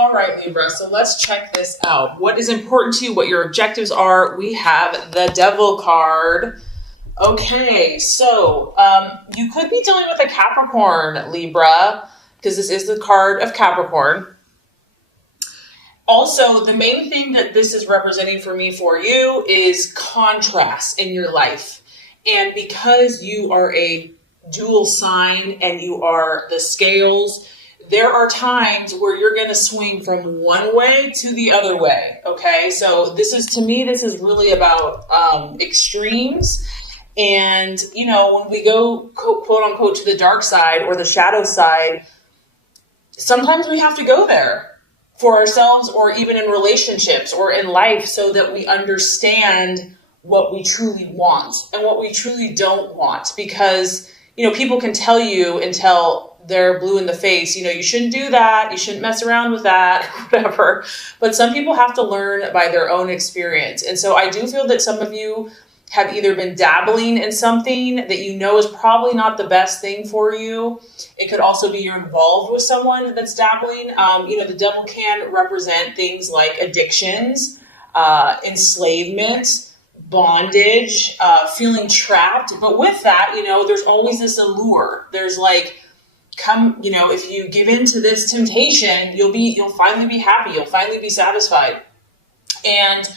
All right, Libra, so let's check this out. What is important to you, what your objectives are? We have the Devil card. Okay, so you could be dealing with a Capricorn, Libra, because this is the card of Capricorn. Also, the main thing that this is representing for me for you is contrast in your life. And because you are a dual sign and you are the scales, there are times where you're going to swing from one way to the other way. Okay, so this is, to me, this is really about extremes. And, you know, when we go quote unquote to the dark side or the shadow side, sometimes we have to go there for ourselves or even in relationships or in life so that we understand what we truly want and what we truly don't want. Because, you know, people can tell you until they're blue in the face, you know, you shouldn't do that, you shouldn't mess around with that, whatever. But some people have to learn by their own experience. And so I do feel that some of you have either been dabbling in something that you know is probably not the best thing for you. It could also be you're involved with someone that's dabbling. You know, the devil can represent things like addictions, enslavement, bondage, feeling trapped. But with that, you know, there's always this allure. There's like, come, you know, if you give in to this temptation, you'll finally be happy. You'll finally be satisfied. And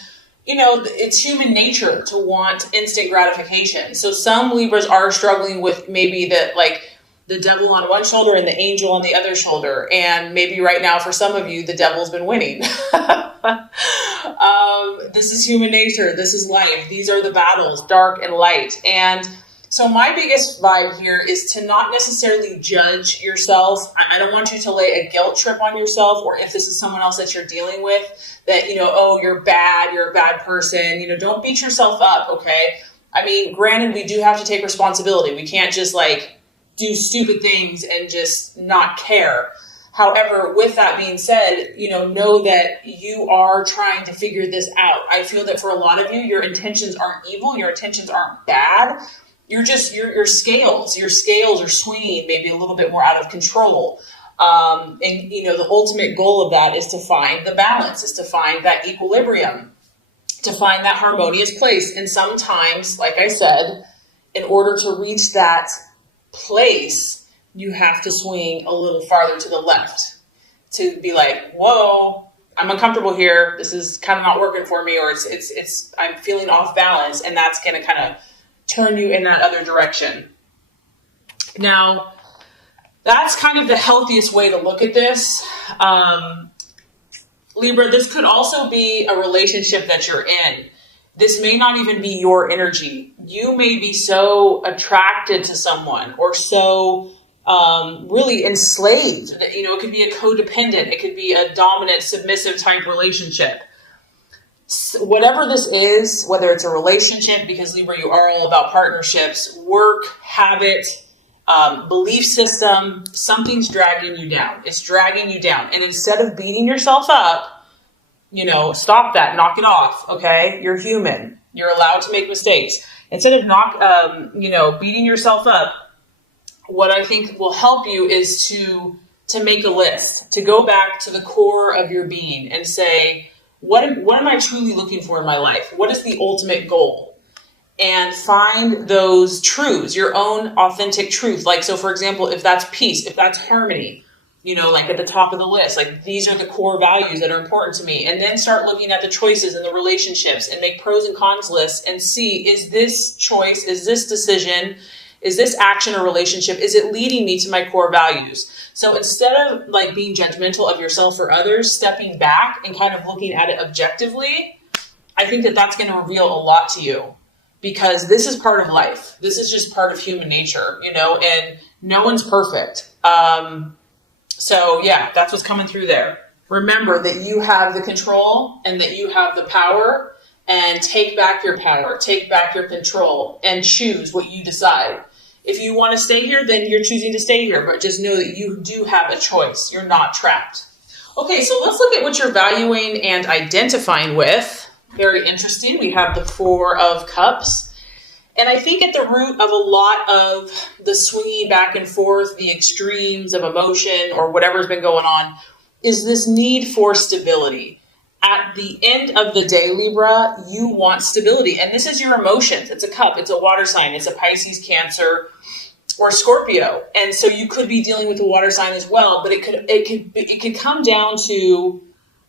you know, it's human nature to want instant gratification. So some Libras are struggling with maybe the devil on one shoulder and the angel on the other shoulder. And maybe right now for some of you, the devil's been winning. This is human nature. This is life. These are the battles, dark and light. And so my biggest vibe here is to not necessarily judge yourself. I don't want you to lay a guilt trip on yourself, or if this is someone else that you're dealing with, that, you know, oh, you're a bad person. You know, don't beat yourself up, okay? I mean, granted, we do have to take responsibility. We can't just like do stupid things and just not care. However, with that being said, you know that you are trying to figure this out. I feel that for a lot of you, your intentions aren't evil. Your intentions aren't bad. You're just, your scales are swinging maybe a little bit more out of control. And, you know, the ultimate goal of that is to find the balance, is to find that equilibrium, to find that harmonious place. And sometimes, like I said, in order to reach that place, you have to swing a little farther to the left to be like, whoa, I'm uncomfortable here. This is kind of not working for me, or I'm feeling off balance. And that's going to kind of turn you in that other direction. Now, that's kind of the healthiest way to look at this. Libra, this could also be a relationship that you're in. This may not even be your energy. You may be so attracted to someone or so really enslaved that, you know, it could be a codependent. It could be a dominant, submissive type relationship. Whatever this is, whether it's a relationship, because Libra, you are all about partnerships, work, habit, belief system, something's dragging you down. It's dragging you down. And instead of beating yourself up, you know, stop that, knock it off. Okay. You're human. You're allowed to make mistakes. Instead of beating yourself up, what I think will help you is to make a list, to go back to the core of your being and say, what am I truly looking for in my life? What is the ultimate goal? And find those truths, your own authentic truth. Like, so for example, if that's peace, if that's harmony, you know, like at the top of the list, like these are the core values that are important to me. And then start looking at the choices and the relationships and make pros and cons lists and see, is this choice, is this decision, is this action or relationship, is it leading me to my core values? So instead of like being judgmental of yourself or others, stepping back and kind of looking at it objectively, I think that that's going to reveal a lot to you, because this is part of life. This is just part of human nature, you know, and no one's perfect. So yeah, that's what's coming through there. Remember that you have the control and that you have the power, and take back your power, take back your control, and choose what you decide. If you want to stay here, then you're choosing to stay here, but just know that you do have a choice. You're not trapped. Okay, so let's look at what you're valuing and identifying with. Very interesting. We have the Four of Cups. And I think at the root of a lot of the swinging back and forth, the extremes of emotion or whatever's been going on, is this need for stability. At the end of the day, Libra, you want stability. And this is your emotions. It's a cup. It's a water sign. It's a Pisces, Cancer, or Scorpio. And so you could be dealing with a water sign as well. But it could come down to,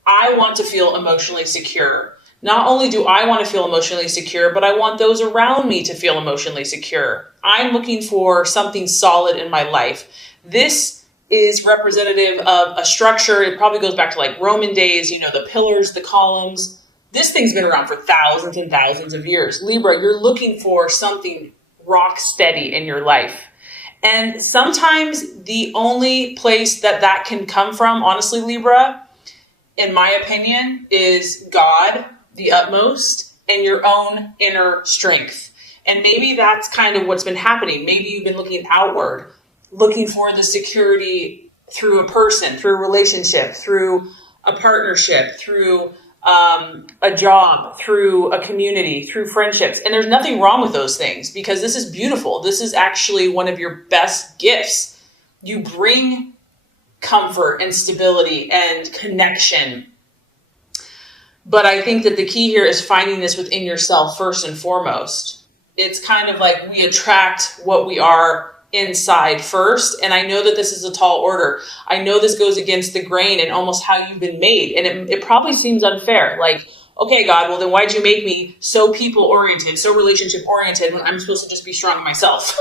I want to feel emotionally secure. Not only do I want to feel emotionally secure, but I want those around me to feel emotionally secure. I'm looking for something solid in my life. This is representative of a structure. It probably goes back to like Roman days, the pillars, the columns. This thing's been around for thousands and thousands of years. Libra, you're looking for something rock steady in your life. And sometimes the only place that can come from, honestly, Libra, in my opinion, is God, the utmost, and your own inner strength. And maybe that's kind of what's been happening. Maybe you've been looking outward, looking for the security through a person, through a relationship, through a partnership, through a job, through a community, through friendships. And there's nothing wrong with those things, because this is beautiful. This is actually one of your best gifts. You bring comfort and stability and connection. But I think that the key here is finding this within yourself first and foremost. It's kind of like we attract what we are inside first. And I know that this is a tall order. I know this goes against the grain and almost how you've been made. And it probably seems unfair. Like, okay, God, well then why'd you make me so people oriented, so relationship oriented when I'm supposed to just be strong in myself?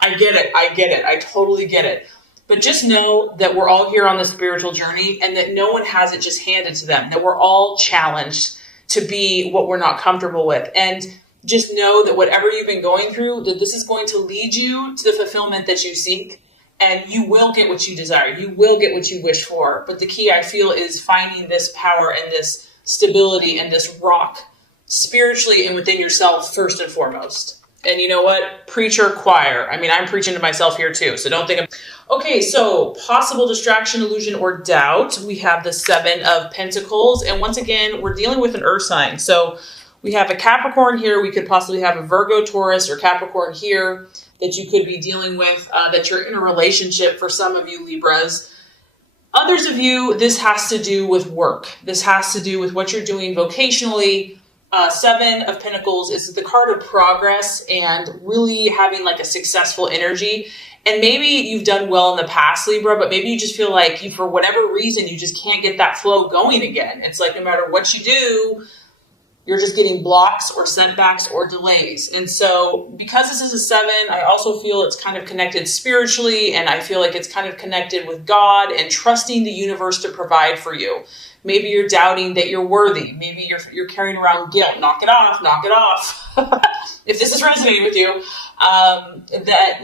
I get it. I totally get it. But just know that we're all here on the spiritual journey, and that no one has it just handed to them, that we're all challenged to be what we're not comfortable with. And just know that whatever you've been going through, that this is going to lead you to the fulfillment that you seek, and you will get what you desire. You will get what you wish for. But the key, I feel, is finding this power and this stability and this rock spiritually and within yourself first and foremost. And you know what? Preacher, choir. I mean, I'm preaching to myself here too, so don't think Okay, so possible distraction, illusion, or doubt. We have the 7 of Pentacles. And once again, we're dealing with an earth sign. So we have a Capricorn here. We could possibly have a Virgo, Taurus, or Capricorn here that you could be dealing with, that you're in a relationship for some of you Libras. Others of you, this has to do with work. This has to do with what you're doing vocationally. 7 of Pentacles is the card of progress and really having like a successful energy. And maybe you've done well in the past, Libra, but maybe you just feel like for whatever reason, you just can't get that flow going again. It's like no matter what you do, you're just getting blocks or setbacks or delays. And so because this is a 7, I also feel it's kind of connected spiritually, and I feel like it's kind of connected with God and trusting the universe to provide for you. Maybe you're doubting that you're worthy. Maybe you're carrying around guilt. Knock it off, knock it off. If this is resonating with you, that,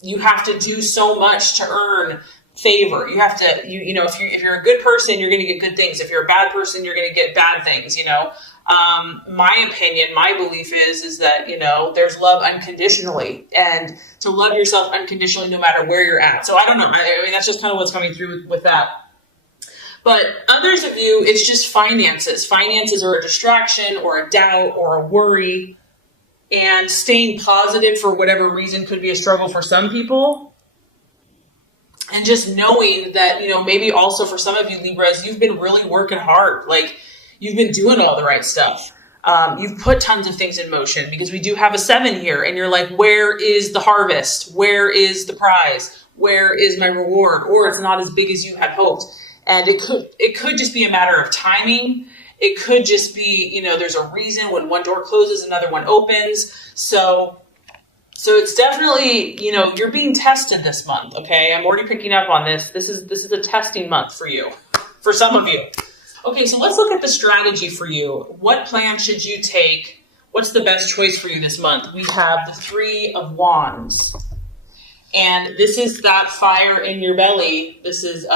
you have to do so much to earn favor. You have to, if you're a good person, you're going to get good things. If you're a bad person, you're going to get bad things, My opinion, my belief is that, there's love unconditionally, and to love yourself unconditionally no matter where you're at. So I don't know. I mean, that's just kind of what's coming through with that. But others of you, it's just finances. Finances are a distraction or a doubt or a worry. And staying positive for whatever reason could be a struggle for some people. And just knowing that, maybe also for some of you Libras, you've been really working hard. Like you've been doing all the right stuff. You've put tons of things in motion, because we do have a 7 here, and you're like, where is the harvest? Where is the prize? Where is my reward? Or it's not as big as you had hoped. And it could just be a matter of timing. It could just be, there's a reason when one door closes, another one opens. So it's definitely, you're being tested this month. Okay. I'm already picking up on this. This is a testing month for you, for some of you. Okay. So let's look at the strategy for you. What plan should you take? What's the best choice for you this month? We have the 3 of Wands, and this is that fire in your belly. This is,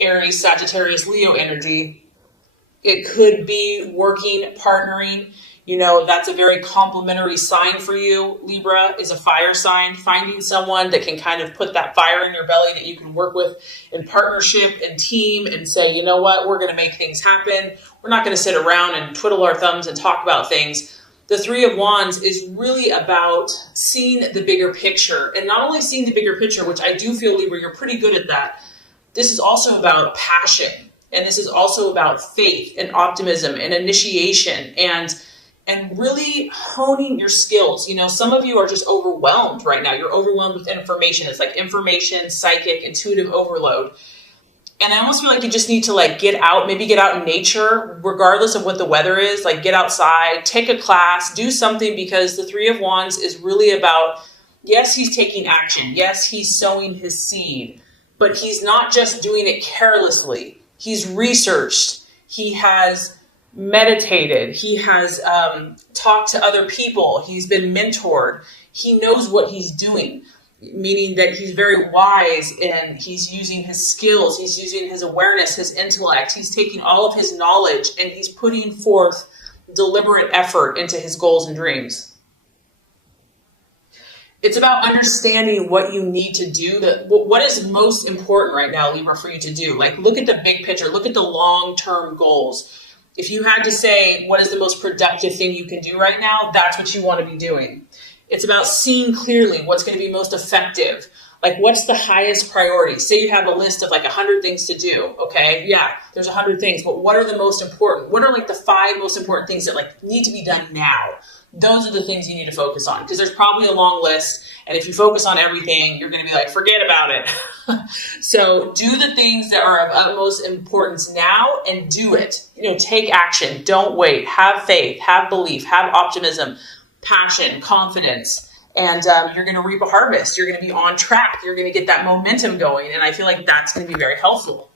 Aries, Sagittarius, Leo energy. It could be working, partnering. That's a very complementary sign for you. Libra is a fire sign. Finding someone that can kind of put that fire in your belly that you can work with in partnership and team and say, you know what, we're going to make things happen. We're not going to sit around and twiddle our thumbs and talk about things. The 3 of Wands is really about seeing the bigger picture, and not only seeing the bigger picture, which I do feel, Libra, you're pretty good at that, this is also about passion. And this is also about faith and optimism and initiation and really honing your skills. You know, some of you are just overwhelmed right now. You're overwhelmed with information. It's like information, psychic, intuitive overload. And I almost feel like you just need to like get out, maybe get out in nature, regardless of what the weather is, like get outside, take a class, do something, because the Three of Wands is really about, yes, he's taking action. Yes, he's sowing his seed, but he's not just doing it carelessly. He's researched. He has meditated. He has talked to other people. He's been mentored. He knows what he's doing, meaning that he's very wise and he's using his skills. He's using his awareness, his intellect. He's taking all of his knowledge and he's putting forth deliberate effort into his goals and dreams. It's about understanding what you need to do, what is most important right now, Libra, for you to do. Like, look at the big picture, look at the long-term goals. If you had to say, what is the most productive thing you can do right now, that's what you want to be doing. It's about seeing clearly what's going to be most effective. Like, what's the highest priority? Say you have a list of like 100 things to do. Okay. Yeah, there's 100 things, but what are the most important? What are like the 5 most important things that like need to be done now? Those are the things you need to focus on, because there's probably a long list. And if you focus on everything, you're going to be like, forget about it. So do the things that are of utmost importance now and do it. You know, take action. Don't wait. Have faith, have belief, have optimism, passion, confidence. And you're going to reap a harvest. You're going to be on track. You're going to get that momentum going. And I feel like that's going to be very helpful.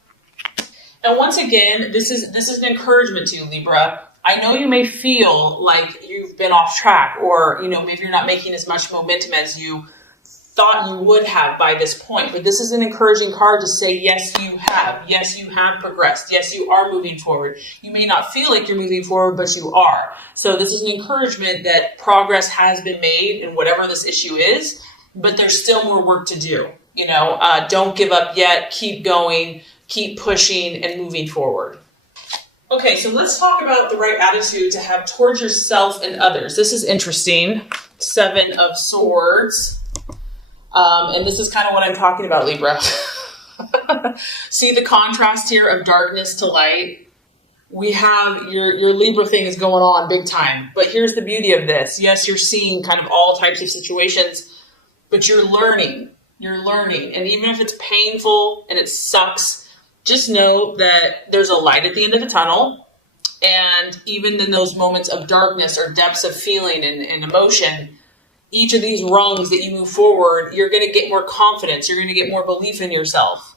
And once again, this is an encouragement to you, Libra. I know you may feel like you've been off track, or, you know, maybe you're not making as much momentum as you thought you would have by this point, but this is an encouraging card to say, yes, you have. Yes, you have progressed. Yes, you are moving forward. You may not feel like you're moving forward, but you are. So this is an encouragement that progress has been made in whatever this issue is, but there's still more work to do. You know, don't give up yet. Keep going, keep pushing and moving forward. Okay, so let's talk about the right attitude to have towards yourself and others. This is interesting. 7 of Swords. And this is kind of what I'm talking about, Libra. See the contrast here of darkness to light? We have your Libra thing is going on big time. But here's the beauty of this. Yes, you're seeing kind of all types of situations, but you're learning. You're learning. And even if it's painful and it sucks, just know that there's a light at the end of the tunnel. And even in those moments of darkness or depths of feeling and emotion, each of these rungs that you move forward, you're going to get more confidence. You're going to get more belief in yourself.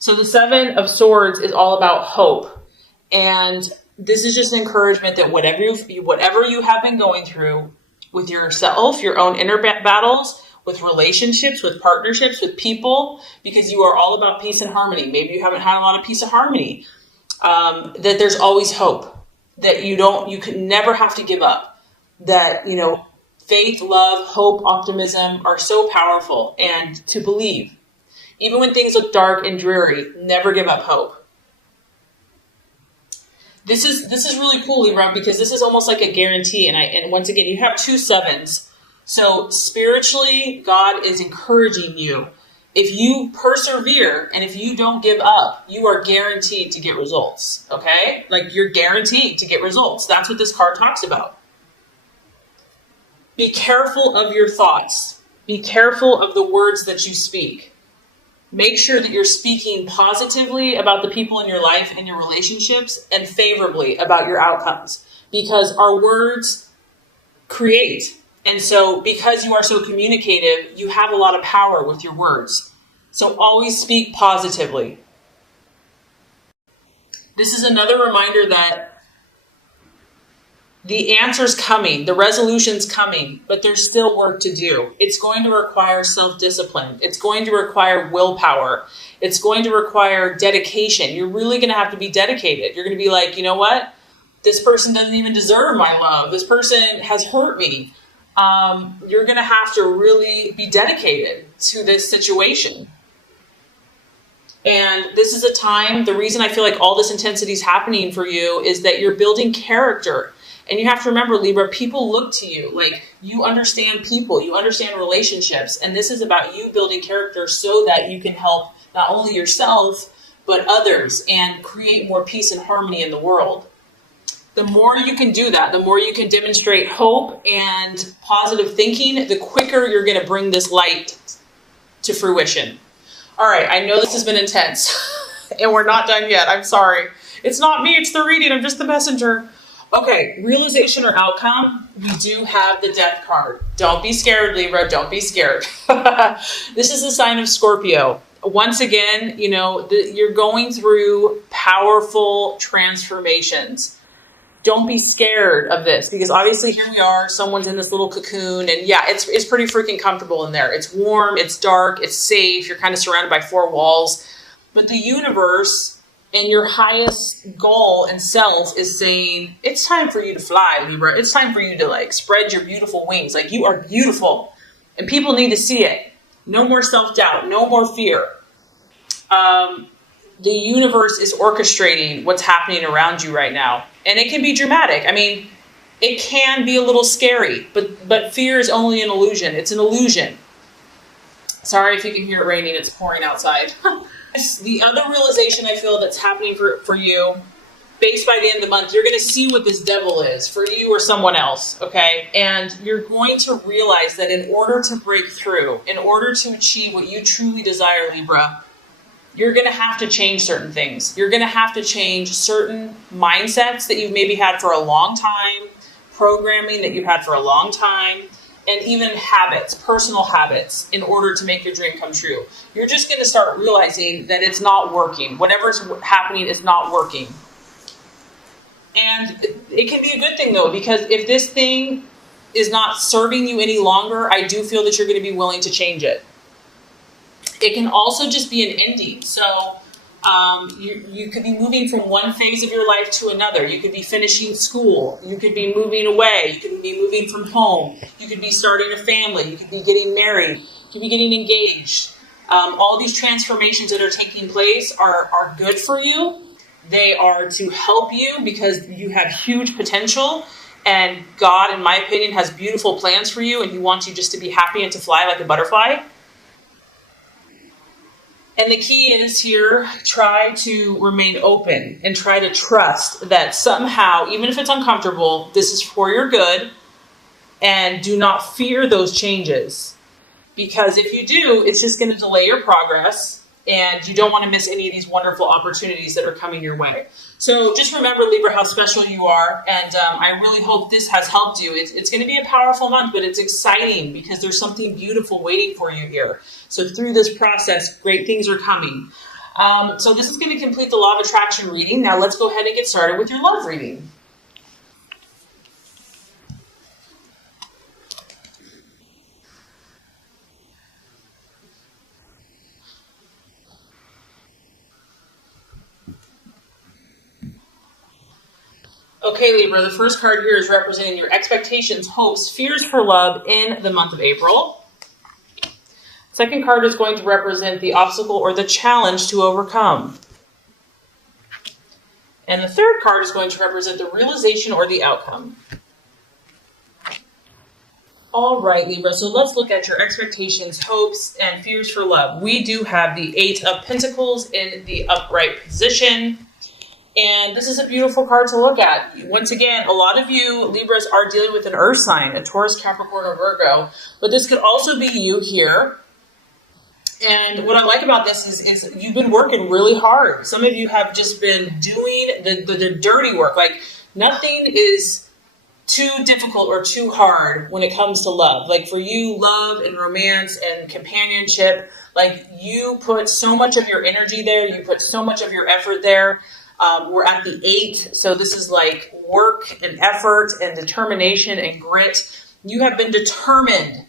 So the 7 of Swords is all about hope. And this is just an encouragement that whatever you have been going through with yourself, your own inner battles, with relationships, with partnerships, with people, because you are all about peace and harmony. Maybe you haven't had a lot of peace and harmony. That there's always hope. That you can never have to give up. That, you know, faith, love, hope, optimism are so powerful, and to believe. Even when things look dark and dreary, never give up hope. This is really cool, Libra, because this is almost like a guarantee. And once again, you have 2 7s. So spiritually, God is encouraging you. If you persevere and if you don't give up, you are guaranteed to get results. Okay? Like, you're guaranteed to get results. That's what this card talks about. Be careful of your thoughts. Be careful of the words that you speak. Make sure that you're speaking positively about the people in your life and your relationships, and favorably about your outcomes, because our words create. And so because you are so communicative, you have a lot of power with your words. So always speak positively. This is another reminder that the answer's coming, the resolution's coming, but there's still work to do. It's going to require self-discipline. It's going to require willpower. It's going to require dedication. You're really going to have to be dedicated. You're going to be like, you know what? This person doesn't even deserve my love. This person has hurt me. You're going to have to really be dedicated to this situation. And this is a time, the reason I feel like all this intensity is happening for you is that you're building character. And you have to remember, Libra, people look to you. Like, you understand people, you understand relationships. And this is about you building character so that you can help not only yourself, but others, and create more peace and harmony in the world. The more you can do that, the more you can demonstrate hope and positive thinking, the quicker you're going to bring this light to fruition. All right, I know this has been intense, and we're not done yet. I'm sorry. It's not me, it's the reading. I'm just the messenger. Okay, realization or outcome, we do have the death card. Don't be scared, Libra. Don't be scared. This is a sign of Scorpio. Once again, you're going through powerful transformations. Don't be scared of this, because obviously here we are, someone's in this little cocoon, and yeah, it's pretty freaking comfortable in there. It's warm, it's dark, it's safe. You're kind of surrounded by four walls. But the universe and your highest goal and self is saying, it's time for you to fly, Libra. It's time for you to spread your beautiful wings. You are beautiful and people need to see it. No more self-doubt, no more fear. The universe is orchestrating what's happening around you right now. And it can be dramatic. I mean, it can be a little scary, but fear is only an illusion. It's an illusion. Sorry if you can hear it raining. It's pouring outside. The other realization I feel that's happening for you, based by the end of the month, you're going to see what this devil is for you or someone else, okay? And you're going to realize that in order to break through, in order to achieve what you truly desire, Libra, you're going to have to change certain things. You're going to have to change certain mindsets that you've maybe had for a long time, programming that you've had for a long time, and even habits, personal habits, in order to make your dream come true. You're just going to start realizing that it's not working. Whatever's happening is not working. And it can be a good thing, though, because if this thing is not serving you any longer, I do feel that you're going to be willing to change it. It can also just be an ending. So you could be moving from one phase of your life to another. You could be finishing school. You could be moving away. You could be moving from home. You could be starting a family. You could be getting married. You could be getting engaged. All these transformations that are taking place are good for you. They are to help you because you have huge potential. And God, in my opinion, has beautiful plans for you. And He wants you just to be happy and to fly like a butterfly. And the key is here, try to remain open and try to trust that somehow, even if it's uncomfortable, this is for your good. And do not fear those changes. Because if you do, it's just going to delay your progress. And you don't want to miss any of these wonderful opportunities that are coming your way. So just remember, Libra, how special you are. And I really hope this has helped you. It's going to be a powerful month, but it's exciting because there's something beautiful waiting for you here. So through this process, great things are coming. So this is going to complete the Law of Attraction reading. Now let's go ahead and get started with your love reading. Okay, Libra, the first card here is representing your expectations, hopes, fears for love in the month of April. Second card is going to represent the obstacle or the challenge to overcome. And the third card is going to represent the realization or the outcome. All right, Libra, so let's look at your expectations, hopes, and fears for love. We do have the Eight of Pentacles in the upright position. And this is a beautiful card to look at. Once again, a lot of you Libras are dealing with an earth sign, a Taurus, Capricorn, or Virgo. But this could also be you here. And what I like about this is you've been working really hard. Some of you have just been doing the dirty work. Like nothing is too difficult or too hard when it comes to love. Like for you, love and romance and companionship, like you put so much of your energy there. You put so much of your effort there. We're at the 8, so this is like work and effort and determination and grit. You have been determined,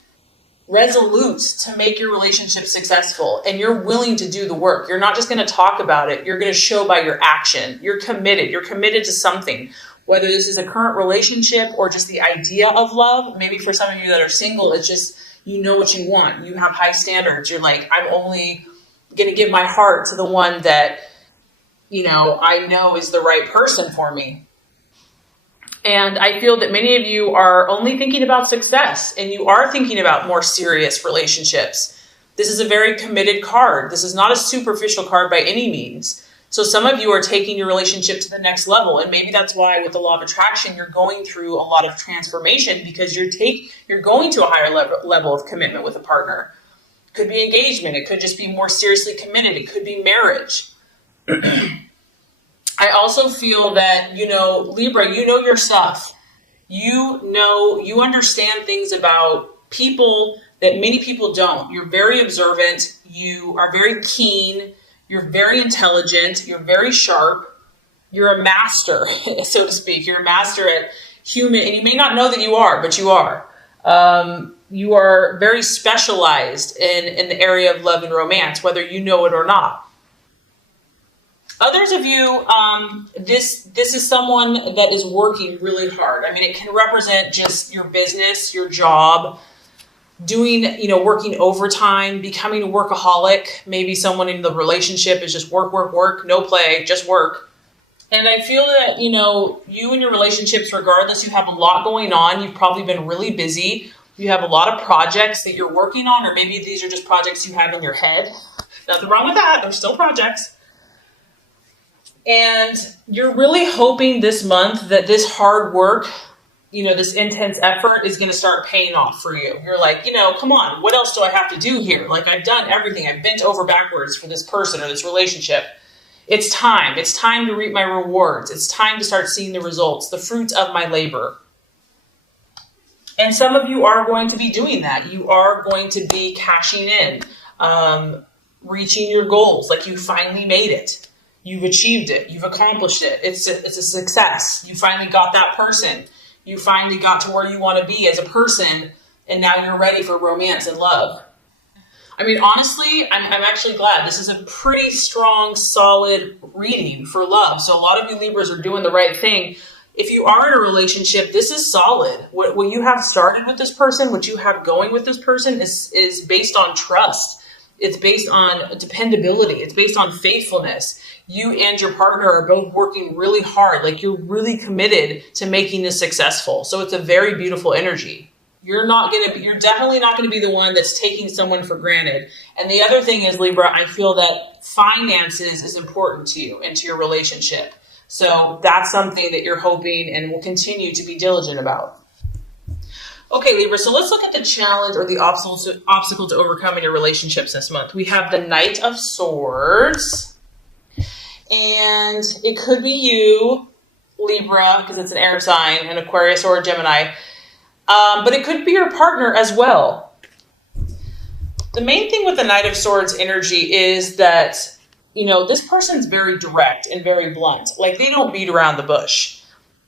resolute to make your relationship successful, and you're willing to do the work. You're not just going to talk about it. You're going to show by your action. You're committed. You're committed to something, whether this is a current relationship or just the idea of love. Maybe for some of you that are single, it's just you know what you want. You have high standards. You're like, I'm only going to give my heart to the one that I know is the right person for me. And I feel that many of you are only thinking about success and you are thinking about more serious relationships. This is a very committed card. This is not a superficial card by any means. So some of you are taking your relationship to the next level. And maybe that's why with the law of attraction, you're going through a lot of transformation because you're going to a higher level of commitment with a partner. It could be engagement. It could just be more seriously committed. It could be marriage. I also feel that, Libra, you know your stuff. You understand things about people that many people don't. You're very observant. You are very keen. You're very intelligent. You're very sharp. You're a master, so to speak. You're a master at human, and you may not know that you are, but you are. You are very specialized in the area of love and romance, whether you know it or not. Others of you, this is someone that is working really hard. I mean, it can represent just your business, your job, doing, working overtime, becoming a workaholic. Maybe someone in the relationship is just work, work, work, no play, just work. And I feel that, you and your relationships, regardless, you have a lot going on. You've probably been really busy. You have a lot of projects that you're working on, or maybe these are just projects you have in your head. Nothing wrong with that. They're still projects. And you're really hoping this month that this hard work, this intense effort is going to start paying off for you. You're like, come on, what else do I have to do here? Like, I've done everything. I've bent over backwards for this person or this relationship. It's time. It's time to reap my rewards. It's time to start seeing the results, the fruits of my labor. And some of you are going to be doing that. You are going to be cashing in, reaching your goals. Like, you finally made it. You've achieved it. You've accomplished it. It's a success. You finally got that person. You finally got to where you want to be as a person, and now you're ready for romance and love. I mean, honestly, I'm actually glad. This is a pretty strong, solid reading for love. So a lot of you Libras are doing the right thing. If you are in a relationship, this is solid. What you have started with this person, what you have going with this person is based on trust. It's based on dependability. It's based on faithfulness. You and your partner are both working really hard. Like, you're really committed to making this successful. So it's a very beautiful energy. You're definitely not going to be the one that's taking someone for granted. And the other thing is, Libra, I feel that finances is important to you and to your relationship. So that's something that you're hoping and will continue to be diligent about. Okay, Libra, so let's look at the challenge or the obstacle to overcome in your relationships this month. We have the Knight of Swords. And it could be you, Libra, because it's an air sign, an Aquarius or a Gemini. But it could be your partner as well. The main thing with the Knight of Swords energy is that, this person's very direct and very blunt. Like, they don't beat around the bush.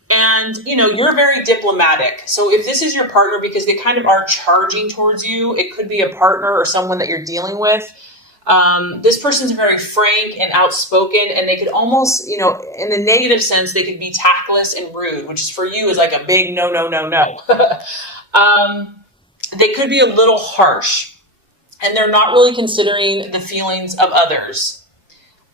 And, you're very diplomatic. So if this is your partner, because they kind of are charging towards you, it could be a partner or someone that you're dealing with. This person's very frank and outspoken, and they could almost, in the negative sense, they could be tactless and rude, which is for you is like a big no, no, no, no. They could be a little harsh, and they're not really considering the feelings of others.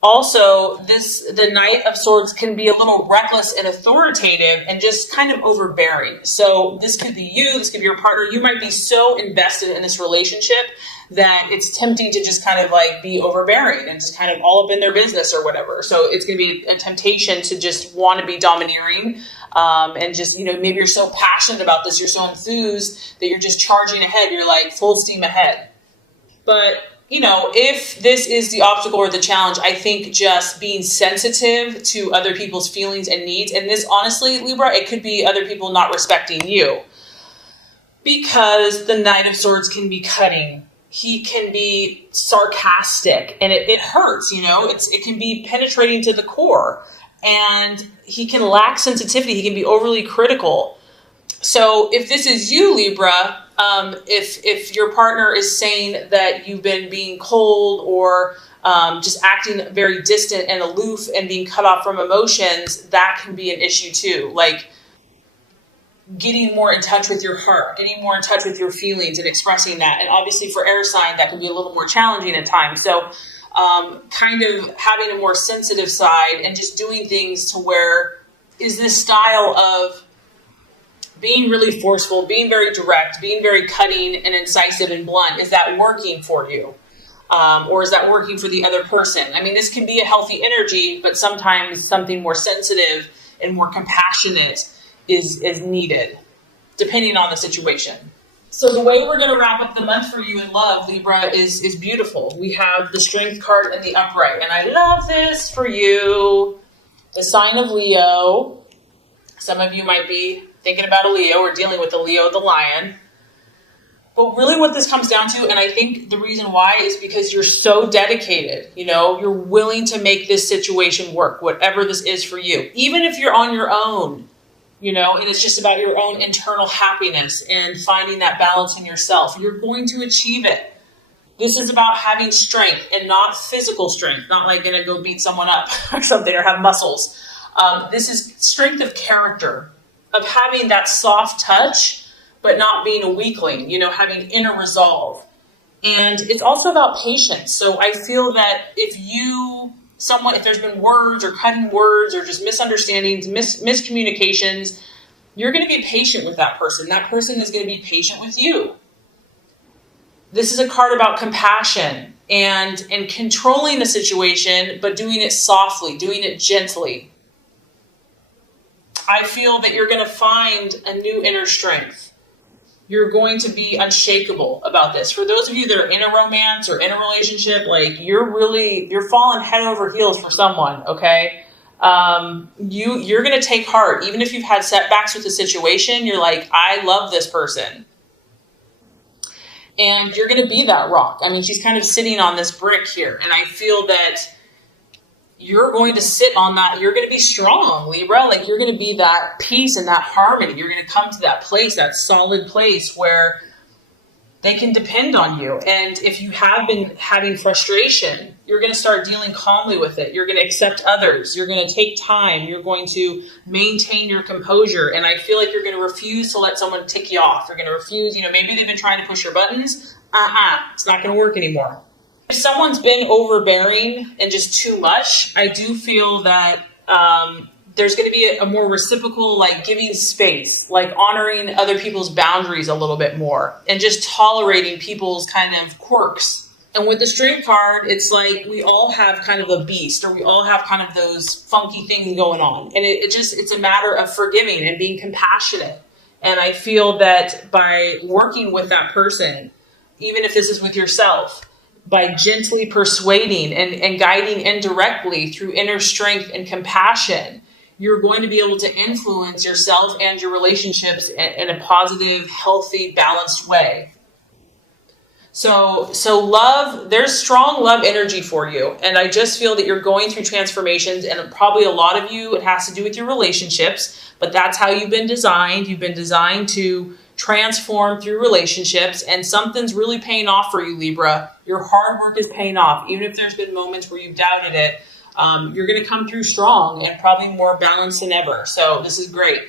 Also, the Knight of Swords can be a little reckless and authoritative and just kind of overbearing. So this could be you, this could be your partner. You might be so invested in this relationship that it's tempting to just kind of like be overbearing and just kind of all up in their business or whatever. So it's going to be a temptation to just want to be domineering and just, maybe you're so passionate about this, you're so enthused that you're just charging ahead. You're like full steam ahead. But if this is the obstacle or the challenge, I think just being sensitive to other people's feelings and needs, and this honestly, Libra, it could be other people not respecting you, because the Knight of Swords can be cutting. He can be sarcastic, and it hurts, it can be penetrating to the core, and he can lack sensitivity. He can be overly critical. So if this is you, Libra, if your partner is saying that you've been being cold or just acting very distant and aloof and being cut off from emotions, that can be an issue too. Like getting more in touch with your heart, getting more in touch with your feelings and expressing that. And obviously for air sign, that can be a little more challenging at times. So kind of having a more sensitive side and just doing things to where is this style of being really forceful, being very direct, being very cutting and incisive and blunt, is that working for you? Or is that working for the other person? I mean, this can be a healthy energy, but sometimes something more sensitive and more compassionate is needed, depending on the situation. So the way we're going to wrap up the month for you in love, Libra, is beautiful. We have the Strength card in the upright, and I love this for you. The sign of Leo. Some of you might be thinking about a Leo or dealing with a Leo, the lion. But really what this comes down to, and I think the reason why is because you're so dedicated, you're willing to make this situation work, whatever this is for you. Even if you're on your own, and it's just about your own internal happiness and finding that balance in yourself, you're going to achieve it. This is about having strength and not physical strength, not like going to go beat someone up or something or have muscles. This is strength of character, of having that soft touch, but not being a weakling, having inner resolve. And it's also about patience. So I feel that if there's been words or cutting words or just misunderstandings, miscommunications, you're going to be patient with that person. That person is going to be patient with you. This is a card about compassion and controlling the situation, but doing it softly, doing it gently. I feel that you're going to find a new inner strength. You're going to be unshakable about this. For those of you that are in a romance or in a relationship, you're falling head over heels for someone, okay? You're going to take heart. Even if you've had setbacks with the situation, you're like, I love this person. And you're going to be that rock. I mean, she's kind of sitting on this brick here. And I feel that you're going to sit on that. You're going to be strong, Libra. You're going to be that peace and that harmony. You're going to come to that place, that solid place where they can depend on you. And if you have been having frustration, you're going to start dealing calmly with it. You're going to accept others. You're going to take time. You're going to maintain your composure. And I feel like you're going to refuse to let someone tick you off. You're going to refuse, maybe they've been trying to push your buttons. It's not going to work anymore. If someone's been overbearing and just too much, I do feel that there's going to be a more reciprocal, giving space, honoring other people's boundaries a little bit more and just tolerating people's kind of quirks. And with the Strength card, it's like we all have kind of a beast, or we all have kind of those funky things going on. And it's a matter of forgiving and being compassionate. And I feel that by working with that person, even if this is with yourself, by gently persuading and guiding indirectly through inner strength and compassion, you're going to be able to influence yourself and your relationships in a positive, healthy, balanced way. So love, there's strong love energy for you. And I just feel that you're going through transformations, and probably a lot of you, it has to do with your relationships, but that's how you've been designed. You've been designed to transform through relationships, and something's really paying off for you, Libra. Your hard work is paying off. Even if there's been moments where you've doubted it, you're going to come through strong and probably more balanced than ever. So this is great.